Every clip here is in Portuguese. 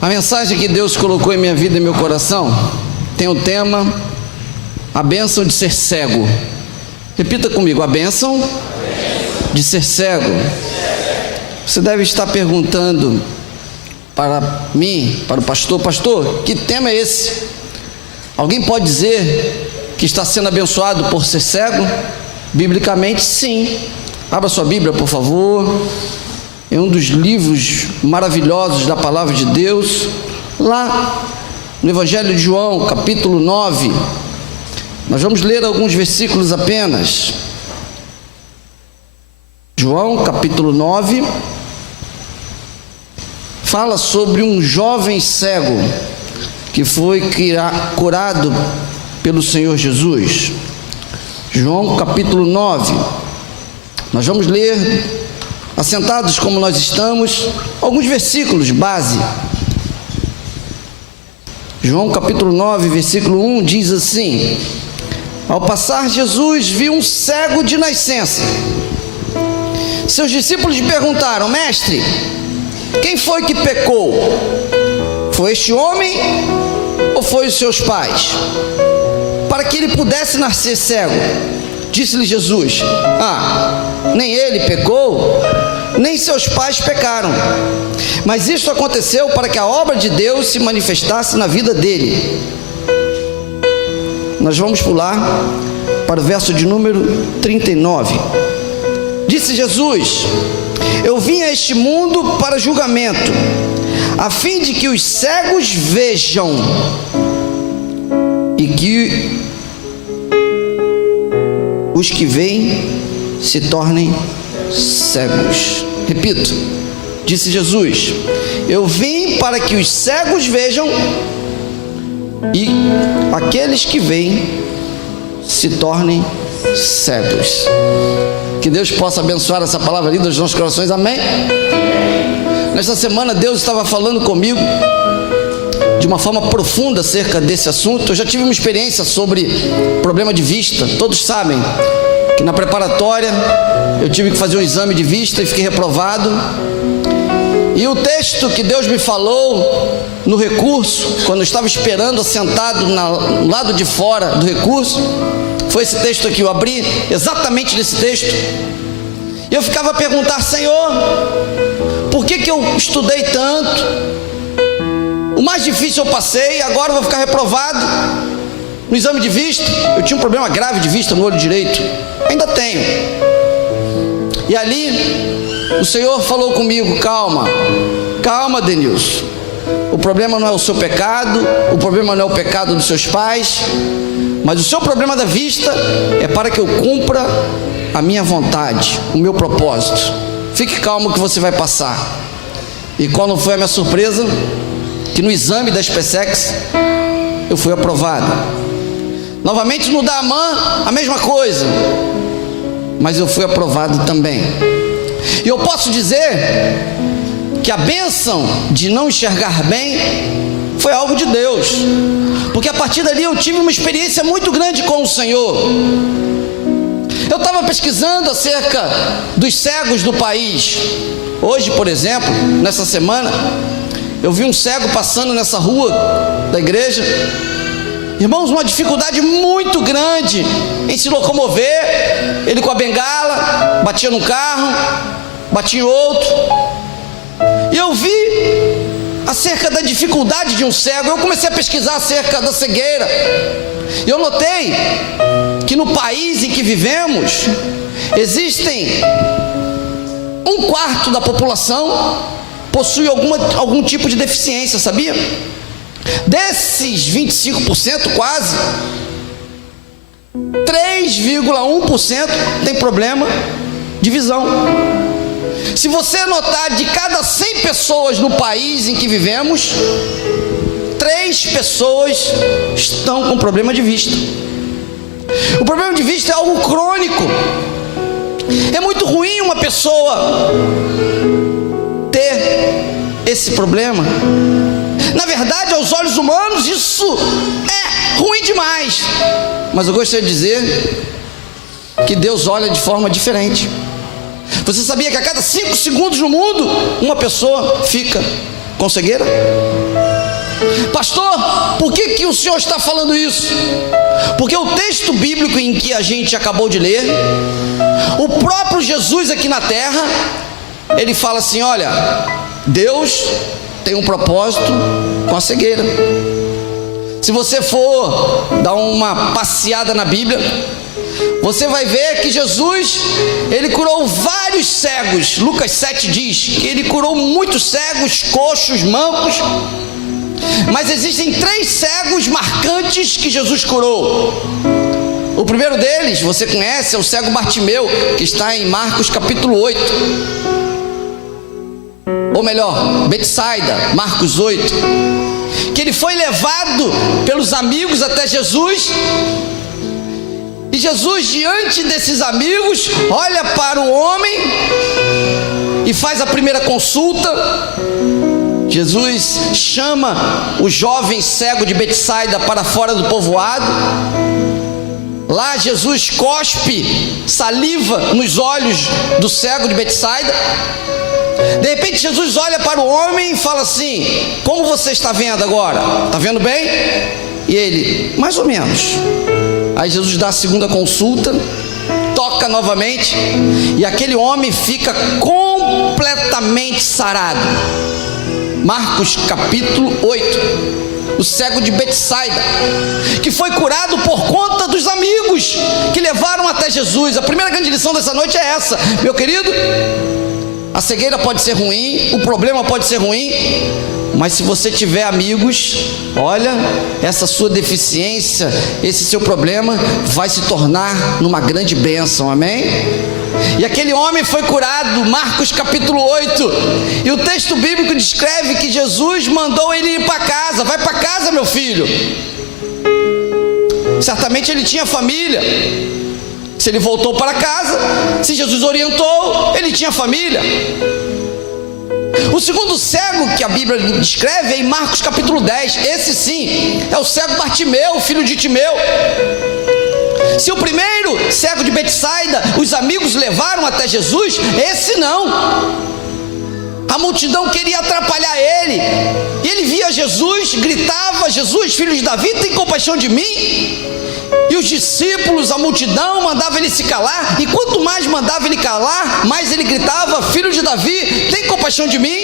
A mensagem que Deus colocou em minha vida e meu coração tem o tema: a bênção de ser cego. Repita comigo: a bênção de ser cego. Você deve estar perguntando para mim, para o pastor: pastor, que tema é esse? Alguém pode dizer que está sendo abençoado por ser cego? Biblicamente, sim. Abra sua Bíblia, por favor. É um dos livros maravilhosos da palavra de Deus, lá no Evangelho de João, capítulo 9. Nós vamos ler alguns versículos apenas. João, capítulo 9, fala sobre um jovem cego que foi curado pelo Senhor Jesus. João, capítulo 9. Nós vamos ler, assentados como nós estamos, alguns versículos base. João capítulo 9, versículo 1 diz assim: ao passar, Jesus viu um cego de nascença. Seus discípulos lhe perguntaram: mestre, quem foi que pecou? Foi este homem ou foi os seus pais, para que ele pudesse nascer cego? Disse-lhe Jesus: nem ele pecou, nem seus pais pecaram, mas isto aconteceu para que a obra de Deus se manifestasse na vida dele. Nós vamos pular para o verso de número 39. Disse Jesus: eu vim a este mundo para julgamento, a fim de que os cegos vejam e que os que veem se tornem cegos. Repito, disse Jesus: eu vim para que os cegos vejam e aqueles que veem se tornem cegos. Que Deus possa abençoar essa palavra linda dos nossos corações, amém? Nesta semana Deus estava falando comigo de uma forma profunda acerca desse assunto. Eu já tive uma experiência sobre problema de vista. Todos sabem que na preparatória eu tive que fazer um exame de vista e fiquei reprovado. E o texto que Deus me falou no recurso, quando eu estava esperando sentado no lado de fora do recurso, foi esse texto aqui. Eu abri exatamente nesse texto e eu ficava a perguntar: Senhor, por que eu estudei tanto? O mais difícil eu passei, agora eu vou ficar reprovado no exame de vista. Eu tinha um problema grave de vista no olho direito, ainda tenho. E ali o Senhor falou comigo: calma, Denilson, o problema não é o seu pecado, o problema não é o pecado dos seus pais, mas o seu problema da vista é para que eu cumpra a minha vontade, o meu propósito. Fique calmo que você vai passar. E qual não foi a minha surpresa? Que no exame da SpaceX eu fui aprovado. Novamente no da AMAN, a mesma coisa, mas eu fui aprovado também. E eu posso dizer que a bênção de não enxergar bem foi algo de Deus, porque a partir dali eu tive uma experiência muito grande com o Senhor. Eu estava pesquisando acerca dos cegos do país. Hoje, por exemplo, nessa semana, eu vi um cego passando nessa rua da igreja. Irmãos, uma dificuldade muito grande em se locomover. Ele com a bengala, batia num carro, batia em outro. E eu vi acerca da dificuldade de um cego. Eu comecei a pesquisar acerca da cegueira. E eu notei que no país em que vivemos, existem 1/4 da população possui algum tipo de deficiência, sabia? Desses 25%, quase 3,1% tem problema de visão. Se você notar, de cada 100 pessoas no país em que vivemos, 3 pessoas estão com problema de vista. O problema de vista é algo crônico. É muito ruim uma pessoa ter esse problema. Na verdade, aos olhos humanos, isso é ruim demais. Mas eu gostaria de dizer que Deus olha de forma diferente. Você sabia que a cada 5 segundos no mundo, uma pessoa fica com cegueira? Pastor, por que o senhor está falando isso? Porque o texto bíblico em que a gente acabou de ler, o próprio Jesus aqui na terra, ele fala assim: olha, Deus tem um propósito com a cegueira. Se você for dar uma passeada na Bíblia, você vai ver que Jesus, ele curou vários cegos. Lucas 7 diz que ele curou muitos cegos, coxos, mancos. Mas existem 3 cegos marcantes que Jesus curou. O primeiro deles, você conhece, é o cego Bartimeu, que está em Marcos capítulo 8. Ou melhor, Betsaida, Marcos 8. Que ele foi levado pelos amigos até Jesus. E Jesus, diante desses amigos, olha para o homem e faz a primeira consulta. Jesus chama o jovem cego de Betsaida para fora do povoado. Lá Jesus cospe saliva nos olhos do cego de Betsaida. De repente Jesus olha para o homem e fala assim: como você está vendo agora? Está vendo bem? E ele: mais ou menos. Aí Jesus dá a segunda consulta, toca novamente, e aquele homem fica completamente sarado. Marcos capítulo 8. O cego de Betsaida, que foi curado por conta dos amigos que levaram até Jesus. A primeira grande lição dessa noite é essa, meu querido. A cegueira pode ser ruim, o problema pode ser ruim, mas se você tiver amigos, olha, essa sua deficiência, esse seu problema vai se tornar numa grande bênção, amém? E aquele homem foi curado, Marcos capítulo 8, e o texto bíblico descreve que Jesus mandou ele ir para casa. Vai para casa, meu filho. Certamente ele tinha família. Se ele voltou para casa, se Jesus orientou, ele tinha família. O segundo cego que a Bíblia descreve é em Marcos capítulo 10. Esse sim, é o cego Bartimeu, filho de Timeu. Se o primeiro cego de Betsaida os amigos levaram até Jesus, esse não. A multidão queria atrapalhar ele, e ele via Jesus, gritava: Jesus, filho de Davi, tem compaixão de mim. E os discípulos, a multidão, mandava ele se calar, e quanto mais mandava ele calar, mais ele gritava: filho de Davi, tem compaixão de mim.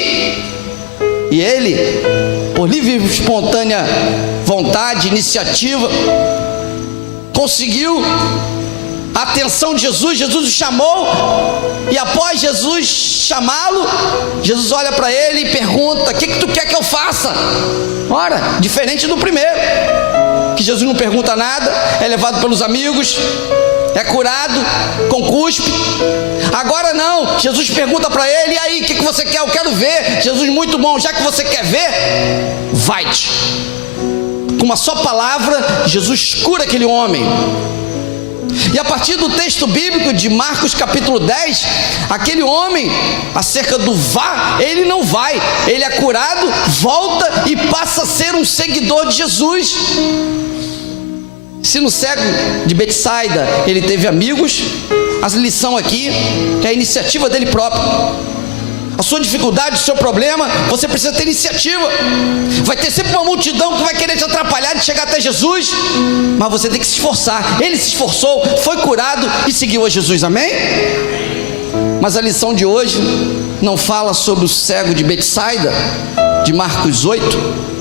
E ele, por livre e espontânea vontade, iniciativa, conseguiu a atenção de Jesus. Jesus o chamou, e após Jesus chamá-lo, Jesus olha para ele e pergunta: o que tu quer que eu faça? Ora, diferente do primeiro, que Jesus não pergunta nada, é levado pelos amigos, é curado com cuspe. Agora não, Jesus pergunta para ele: e aí, o que você quer? Eu quero ver. Jesus: muito bom, já que você quer ver, vai-te. Com uma só palavra, Jesus cura aquele homem. E a partir do texto bíblico de Marcos capítulo 10, aquele homem, acerca do vá, ele não vai, ele é curado, volta e passa a ser um seguidor de Jesus. Se no cego de Betsaida ele teve amigos, a lição aqui é a iniciativa dele próprio. A sua dificuldade, o seu problema, você precisa ter iniciativa. Vai ter sempre uma multidão que vai querer te atrapalhar de chegar até Jesus, mas você tem que se esforçar. Ele se esforçou, foi curado e seguiu a Jesus, amém? Mas a lição de hoje não fala sobre o cego de Betsaida, de Marcos 8.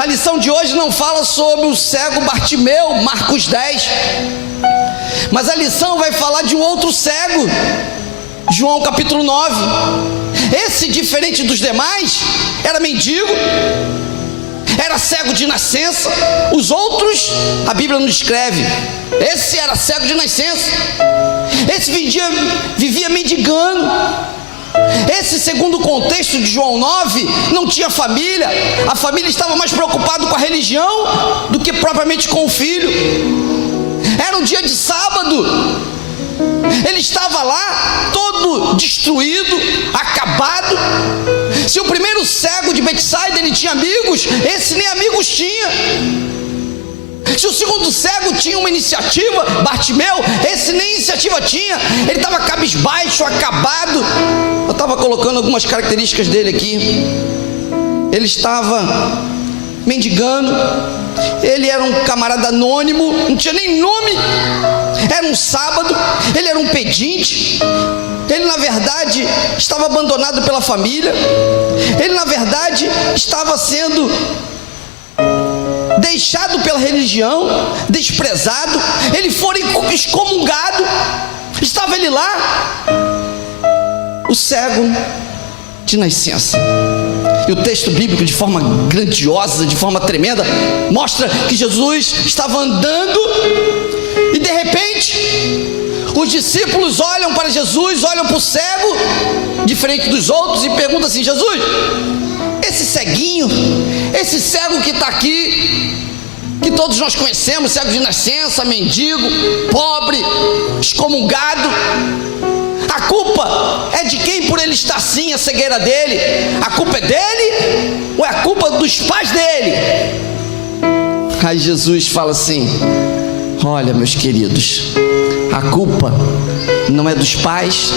A lição de hoje não fala sobre o cego Bartimeu, Marcos 10. Mas a lição vai falar de um outro cego, João capítulo 9. Esse, diferente dos demais, era mendigo, era cego de nascença. Os outros, a Bíblia não descreve. Esse era cego de nascença. Esse vivia mendigando. Esse, segundo o contexto de João 9, não tinha família. A família estava mais preocupada com a religião do que propriamente com o filho. Era um dia de sábado. Ele estava lá, todo destruído, acabado. Se o primeiro cego de Betsaida ele tinha amigos, esse nem amigos tinha. Se o segundo cego tinha uma iniciativa, Bartimeu, esse nem iniciativa tinha. Ele estava cabisbaixo, acabado. Eu estava colocando algumas características dele aqui. Ele estava mendigando. Ele era um camarada anônimo, não tinha nem nome. Era um sábado, ele era um pedinte. Ele na verdade estava abandonado pela família. Ele na verdade estava sendo deixado pela religião, desprezado. Ele fora excomungado. Estava ele lá, o cego de nascença. E o texto bíblico, de forma grandiosa, de forma tremenda, mostra que Jesus estava andando e de repente os discípulos olham para Jesus, olham para o cego, diferente dos outros, e perguntam assim: Jesus, esse ceguinho, esse cego que está aqui, que todos nós conhecemos, cego de nascença, mendigo, pobre, excomungado, a culpa é de quem por ele estar assim, a cegueira dele? A culpa é dele ou é a culpa dos pais dele? Aí Jesus fala assim: olha, meus queridos, a culpa não é dos pais,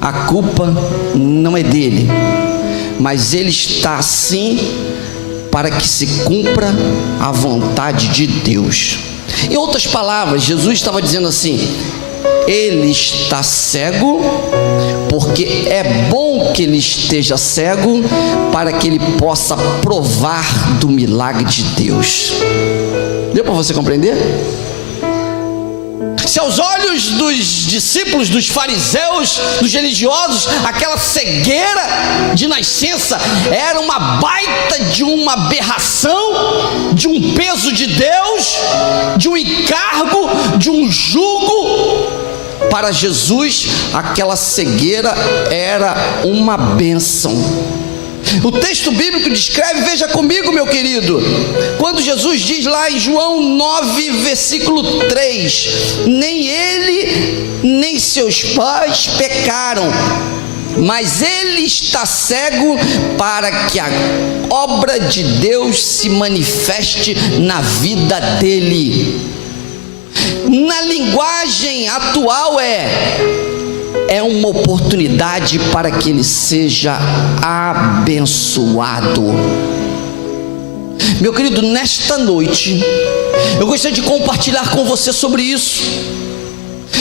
a culpa não é dele, mas ele está assim para que se cumpra a vontade de Deus. Em outras palavras, Jesus estava dizendo assim: ele está cego porque é bom que ele esteja cego, para que ele possa provar do milagre de Deus. Deu para você compreender? Se aos olhos dos discípulos, dos fariseus, dos religiosos, aquela cegueira de nascença era uma baita de uma aberração, de um peso de Deus, de um encargo, de um jugo, para Jesus aquela cegueira era uma bênção. O texto bíblico descreve, veja comigo, meu querido, quando Jesus diz lá em João 9, versículo 3: nem ele, nem seus pais pecaram, mas ele está cego para que a obra de Deus se manifeste na vida dele. Na linguagem atual é uma oportunidade para que ele seja abençoado. Meu querido, nesta noite eu gostaria de compartilhar com você sobre isso.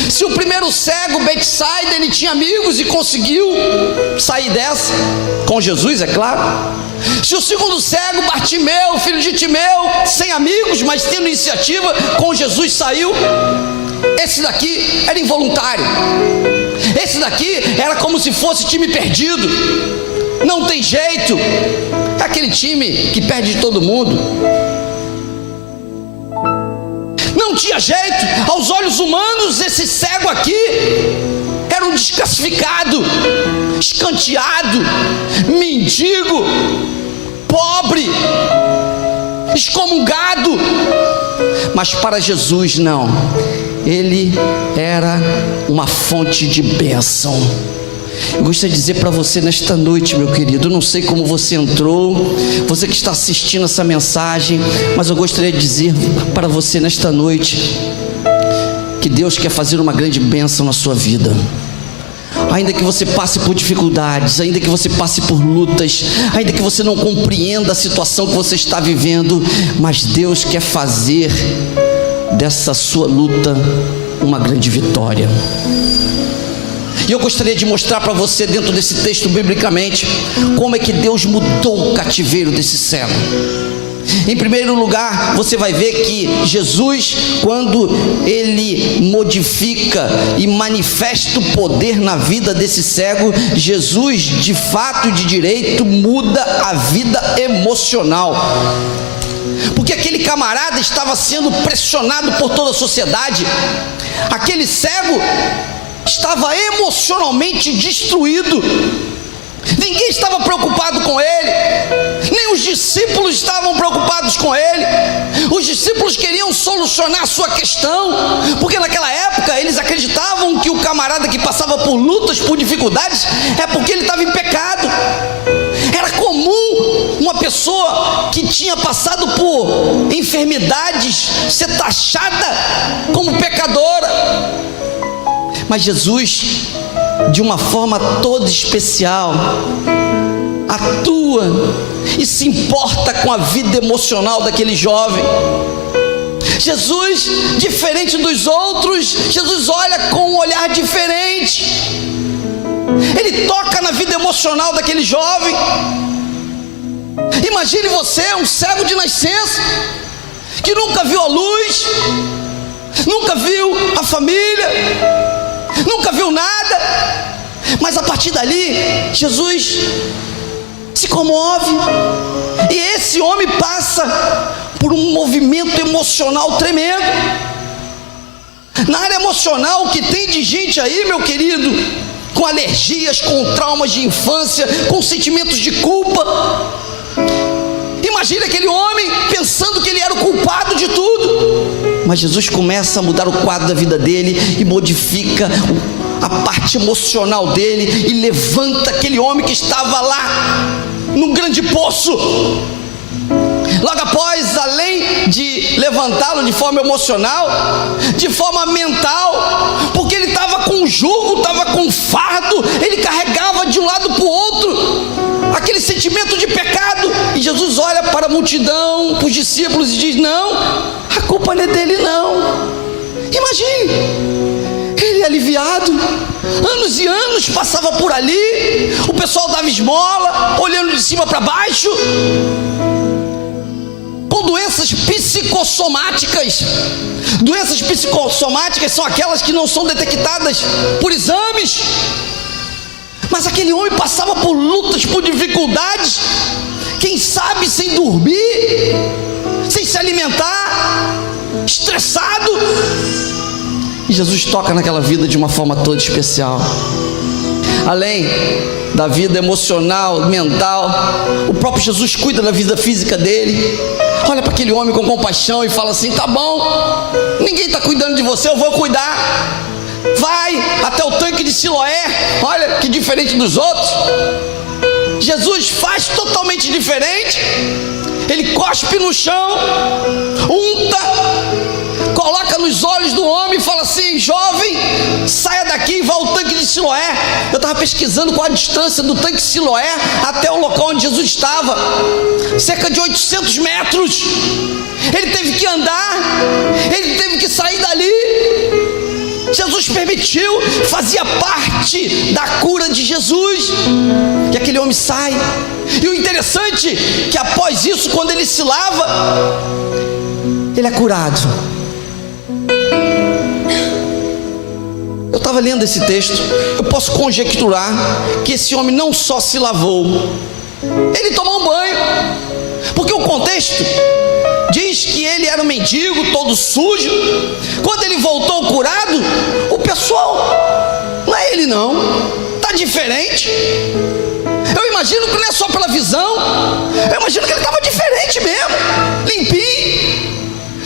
Se o primeiro cego, Betsaida, ele tinha amigos e conseguiu sair dessa, com Jesus, é claro. Se o segundo cego, Bartimeu, filho de Timeu, sem amigos, mas tendo iniciativa, com Jesus saiu, esse daqui era involuntário. Esse daqui era como se fosse time perdido. Não tem jeito. É aquele time que perde de todo mundo. Não tinha jeito. Aos olhos humanos, esse cego aqui era um desclassificado, escanteado, mendigo, pobre, excomungado. Mas para Jesus não. Ele era uma fonte de bênção. Eu gostaria de dizer para você nesta noite, meu querido, eu não sei como você entrou, você que está assistindo essa mensagem, mas eu gostaria de dizer para você nesta noite que Deus quer fazer uma grande bênção na sua vida. Ainda que você passe por dificuldades, ainda que você passe por lutas, ainda que você não compreenda a situação que você está vivendo, mas Deus quer fazer dessa sua luta uma grande vitória. E eu gostaria de mostrar para você, dentro desse texto biblicamente, como é que Deus mudou o cativeiro desse cego. Em primeiro lugar, você vai ver que Jesus, quando ele modifica e manifesta o poder na vida desse cego, Jesus, de fato e de direito, muda a vida emocional. Porque aquele camarada estava sendo pressionado por toda a sociedade. Aquele cego estava emocionalmente destruído. Ninguém estava preocupado com ele, nem os discípulos estavam preocupados com ele. Os discípulos queriam solucionar a sua questão, porque naquela época eles acreditavam que o camarada que passava por lutas, por dificuldades, é porque ele estava em pecado. Era comum uma pessoa que tinha passado por enfermidades ser taxada como pecadora. Mas Jesus, de uma forma toda especial, atua e se importa com a vida emocional daquele jovem. Jesus, diferente dos outros, Jesus olha com um olhar diferente. Ele toca na vida emocional daquele jovem. Imagine você, um cego de nascença, que nunca viu a luz, nunca viu a família, nunca viu nada, mas a partir dali, Jesus se comove, e esse homem passa por um movimento emocional tremendo. Na área emocional, o que tem de gente aí, meu querido, com alergias, com traumas de infância, com sentimentos de culpa. Imagine aquele homem pensando que ele era o culpado de tudo, mas Jesus começa a mudar o quadro da vida dele e modifica a parte emocional dele, e levanta aquele homem que estava lá num grande poço. Logo após, além de levantá-lo de forma emocional, de forma mental, porque ele estava com um jugo, estava com um fardo, ele carregava de um lado para o outro aquele sentimento de pecado, e Jesus olha para a multidão, para os discípulos, e diz: não, a culpa não é dele não. Imagine, ele aliviado, anos e anos passava por ali, o pessoal dava esmola, olhando de cima para baixo, com doenças psicossomáticas. Doenças psicossomáticas são aquelas que não são detectadas por exames, mas aquele homem passava por lutas, por dificuldades, quem sabe sem dormir, sem se alimentar, estressado, e Jesus toca naquela vida de uma forma toda especial. Além da vida emocional, mental, o próprio Jesus cuida da vida física dele. Olha para aquele homem com compaixão e fala assim: tá bom, ninguém está cuidando de você, eu vou cuidar. Vai até o tanque de Siloé. Olha que diferente dos outros. Jesus faz totalmente diferente. Ele cospe no chão, unta, coloca nos olhos do homem e fala assim: jovem, saia daqui e vá ao tanque de Siloé. Eu estava pesquisando qual a distância do tanque de Siloé até o local onde Jesus estava, cerca de 800 metros. Ele teve que andar, ele teve que sair dali. Jesus permitiu, fazia parte da cura de Jesus, e aquele homem sai. E o interessante é que após isso, quando ele se lava, ele é curado. Eu estava lendo esse texto, eu posso conjecturar que esse homem não só se lavou, ele tomou um banho, porque o contexto diz que ele era um mendigo, todo sujo. Quando ele voltou curado, o pessoal: não é ele não, está diferente. Eu imagino que não é só pela visão, eu imagino que ele estava diferente mesmo, limpinho.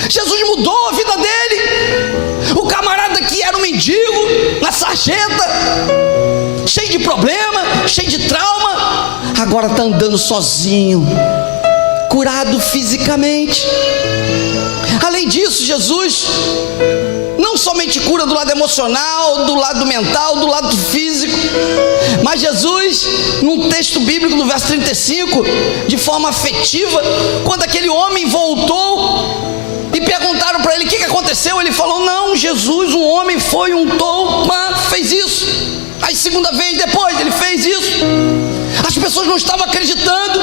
Jesus mudou a vida dele. O camarada que era um mendigo, na sarjeta, cheio de problema, cheio de trauma, agora está andando sozinho, curado fisicamente. Além disso, Jesus não somente cura do lado emocional, do lado mental, do lado físico, mas Jesus, num texto bíblico, no verso 35, de forma afetiva, quando aquele homem voltou e perguntaram para ele o que aconteceu, ele falou: não, Jesus, um homem foi, untou, fez isso. Aí segunda vez depois ele fez isso. As pessoas não estavam acreditando.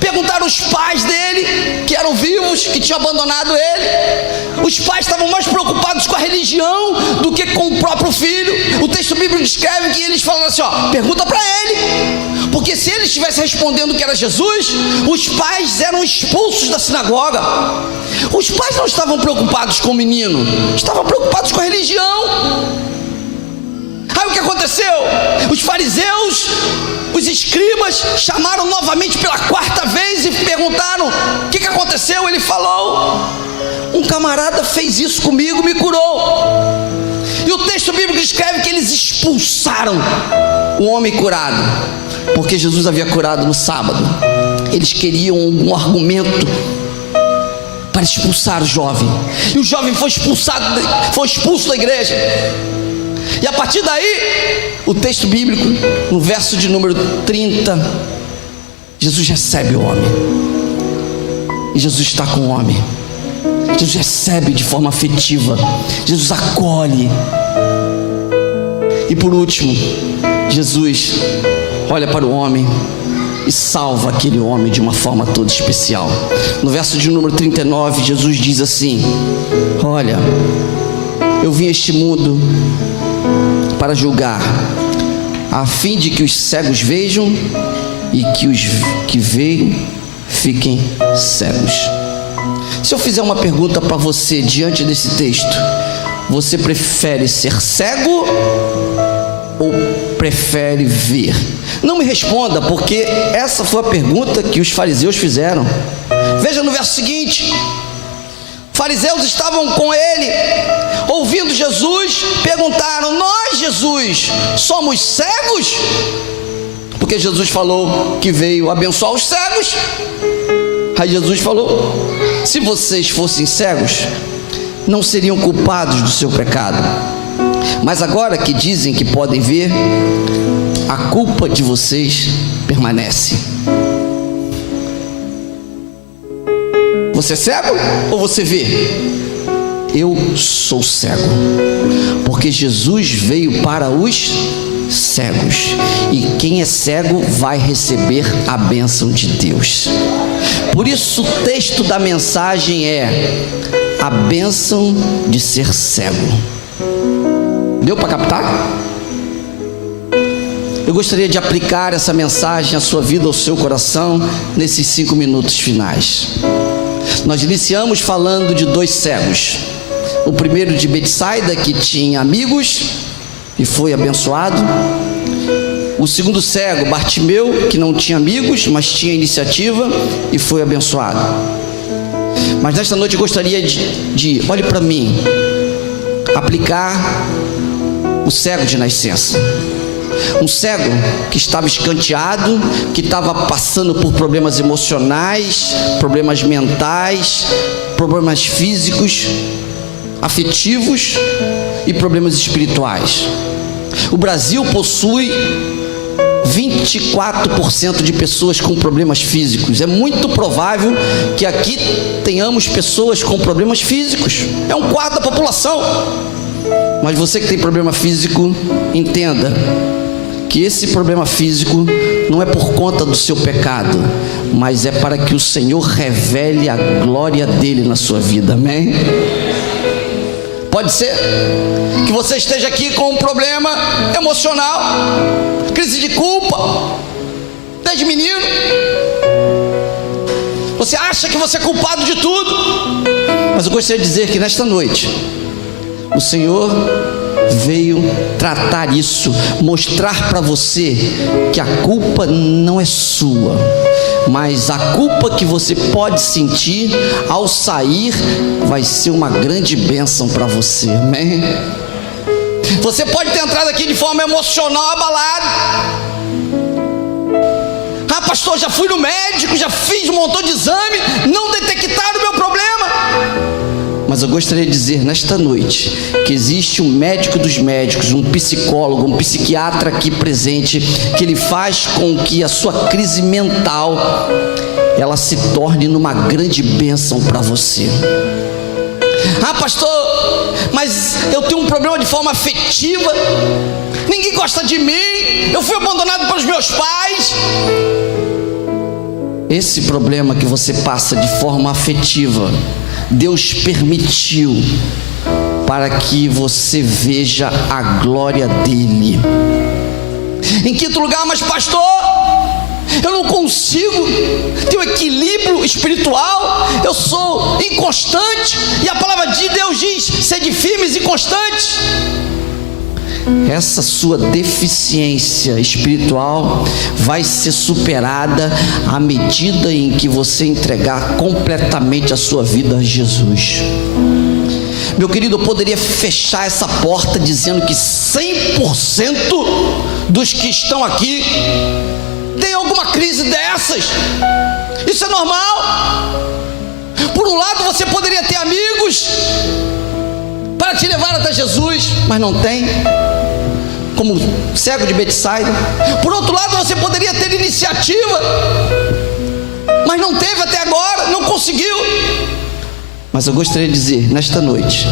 Perguntaram os pais dele, que eram vivos, que tinham abandonado ele. Os pais estavam mais preocupados com a religião do que com o próprio filho. O texto bíblico descreve que eles falaram assim: pergunta para ele, porque se ele estivesse respondendo que era Jesus, os pais eram expulsos da sinagoga. Os pais não estavam preocupados com o menino, estavam preocupados com a religião. Aí o que aconteceu? Os fariseus, os escribas, chamaram novamente pela quarta vez e perguntaram: o que aconteceu? Ele falou: um camarada fez isso comigo, me curou. E o texto bíblico escreve que eles expulsaram o homem curado, porque Jesus havia curado no sábado. Eles queriam um argumento para expulsar o jovem, e o jovem foi expulso da igreja. E a partir daí, o texto bíblico, no verso de número 30, Jesus recebe o homem. E Jesus está com o homem. Jesus recebe de forma afetiva. Jesus acolhe. E por último, Jesus olha para o homem e salva aquele homem de uma forma toda especial. No verso de número 39, Jesus diz assim: olha, eu vim a este mundo para julgar, a fim de que os cegos vejam e que os que veem fiquem cegos. Se eu fizer uma pergunta para você diante desse texto, você prefere ser cego ou prefere ver? Não me responda, porque essa foi a pergunta que os fariseus fizeram. Veja no verso seguinte: fariseus estavam com ele, ouvindo Jesus, perguntaram: nós, Jesus, somos cegos? Porque Jesus falou que veio abençoar os cegos. Aí Jesus falou: se vocês fossem cegos, não seriam culpados do seu pecado. Mas agora que dizem que podem ver, a culpa de vocês permanece. Você é cego ou você vê? Eu sou cego, porque Jesus veio para os cegos, e quem é cego vai receber a bênção de Deus. Por isso o texto da mensagem é a bênção de ser cego. Deu para captar? Eu gostaria de aplicar essa mensagem à sua vida, ao seu coração, nesses 5 minutos finais. Nós iniciamos falando de 2 cegos. O primeiro de Betsaida, que tinha amigos e foi abençoado. O segundo cego, Bartimeu, que não tinha amigos, mas tinha iniciativa e foi abençoado. Mas nesta noite eu gostaria de olhe para mim, aplicar o cego de nascença. Um cego que estava escanteado, que estava passando por problemas emocionais, problemas mentais, problemas físicos, afetivos e problemas espirituais. O Brasil possui 24% de pessoas com problemas físicos. É muito provável que aqui tenhamos pessoas com problemas físicos. É 1/4 da população. Mas você que tem problema físico, entenda que esse problema físico não é por conta do seu pecado, mas é para que o Senhor revele a glória dele na sua vida. Amém? Pode ser que você esteja aqui com um problema emocional, crise de culpa, desde menino. Você acha que você é culpado de tudo, mas eu gostaria de dizer que nesta noite o Senhor veio tratar isso, mostrar para você que a culpa não é sua, mas a culpa que você pode sentir ao sair vai ser uma grande bênção para você. Amém? Você pode ter entrado aqui de forma emocional abalado. Ah, pastor, já fui no médico, já fiz um montão de exame, não detectaram o meu problema. Mas eu gostaria de dizer nesta noite que existe um médico dos médicos, um psicólogo, um psiquiatra aqui presente, que ele faz com que a sua crise mental ela se torne numa grande bênção para você. Ah, pastor, mas eu tenho um problema de forma afetiva, ninguém gosta de mim, eu fui abandonado pelos meus pais. Esse problema que você passa de forma afetiva, Deus permitiu para que você veja a glória dele. Em quinto lugar, mas pastor, eu não consigo ter um equilíbrio espiritual, eu sou inconstante, e a palavra de Deus diz: sede firmes e constantes. Essa sua deficiência espiritual vai ser superada à medida em que você entregar completamente a sua vida a Jesus. Meu querido, eu poderia fechar essa porta dizendo que 100% dos que estão aqui tem alguma crise dessas. Isso é normal. Por um lado, você poderia ter amigos para te levar até Jesus, mas não tem. como cego de Betsaida. Por outro lado, você poderia ter iniciativa, mas não teve até agora, não conseguiu. Mas eu gostaria de dizer nesta noite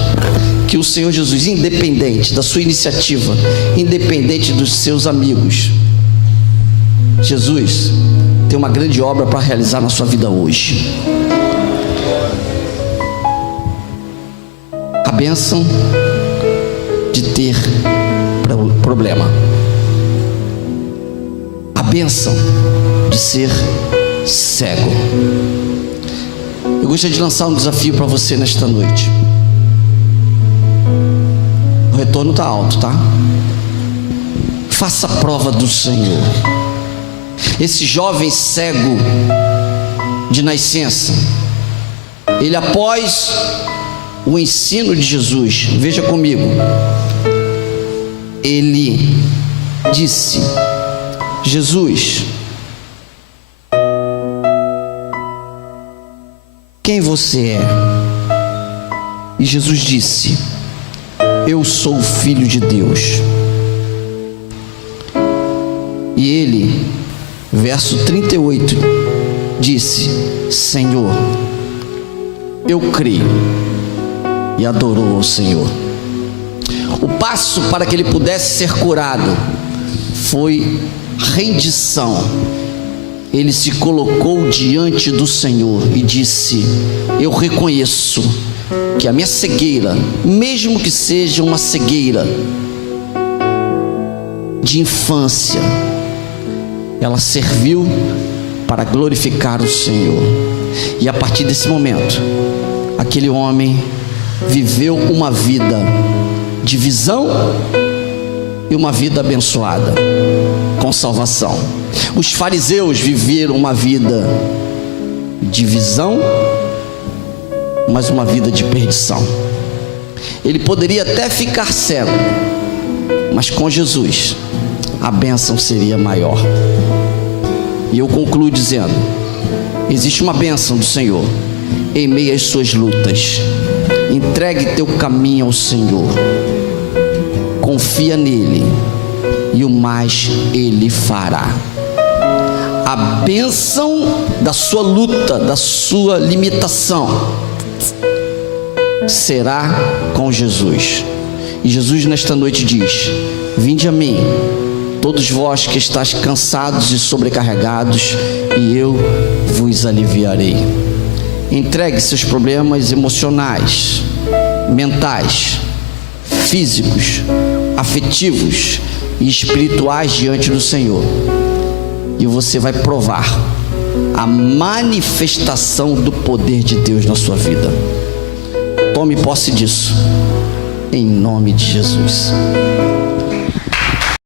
que o Senhor Jesus, independente da sua iniciativa, independente dos seus amigos, Jesus tem uma grande obra para realizar na sua vida hoje. A bênção de ter problema, a bênção de ser cego. Eu gostaria de lançar um desafio para você nesta noite. O retorno está alto, tá? Faça a prova do Senhor. Esse jovem cego de nascença, ele, após o ensino de Jesus, veja comigo, ele disse: Jesus, quem você é? E Jesus disse: eu sou o Filho de Deus. E ele, verso 38, disse: Senhor, eu creio. E adorou o Senhor. O passo para que ele pudesse ser curado foi rendição. Ele se colocou diante do Senhor e disse: eu reconheço que a minha cegueira, mesmo que seja uma cegueira de infância, ela serviu para glorificar o Senhor. E a partir desse momento, aquele homem viveu uma vida de visão e uma vida abençoada, com salvação. Os fariseus viveram uma vida de visão, mas uma vida de perdição. Ele poderia até ficar cego, mas com Jesus a bênção seria maior. E eu concluo dizendo: existe uma bênção do Senhor em meio às suas lutas. Entregue teu caminho ao Senhor, confia nele, e o mais ele fará. A bênção da sua luta, da sua limitação, será com Jesus. E Jesus nesta noite diz: vinde a mim, todos vós que estáis cansados e sobrecarregados, e eu vos aliviarei. Entregue seus problemas emocionais, mentais, físicos, afetivos e espirituais diante do Senhor, e você vai provar a manifestação do poder de Deus na sua vida. Tome posse disso, em nome de Jesus.